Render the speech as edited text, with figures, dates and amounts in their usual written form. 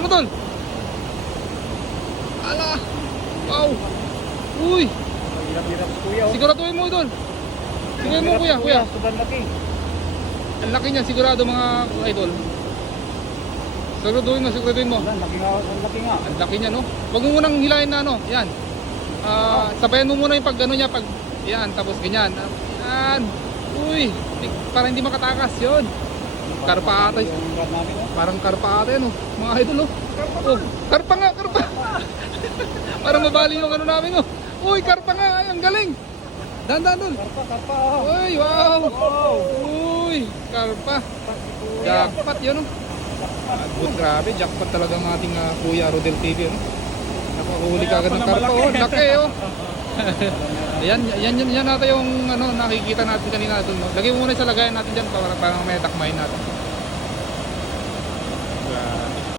Ano tol? Ala. Wow. Uy. Hirap-hirap kuya. Siguraduhin mo idol. Siguraduhin mo kuya, kuya. Sobrang laki. Ang laki niyan sigurado mga idol. Siguraduhin mo. Ang laki nga, ang laki nga. Ang laki niya no. Huwag mo munang hilahin na ano. Yan. Sabayan mo muna yung pag ano niya pag yan tapos ganyan. Yan. Uy, para hindi makatakas 'yon. Karpa ata. Yung rod namin, oh. Parang karpa ata 'yan oh. Mga idol oh. Oh, karpa nga, karpa. Parang mabali yung ano namin oh. Uy, karpa nga, ay, ang galing. Dahan-dahan dun. Karpa, oh. Uy, wow. Wow. Uy, karpa. Jackpot 'yun oh. Good, grabe, jackpot talaga ang ating Kuya Rodel TV oh. Nakahuli ka agad ng karpa oh, laki oh. yan natin yung ano nakikita natin kanina doon. No? Lagay mo muna sa lagayan natin diyan para may takmahin natin.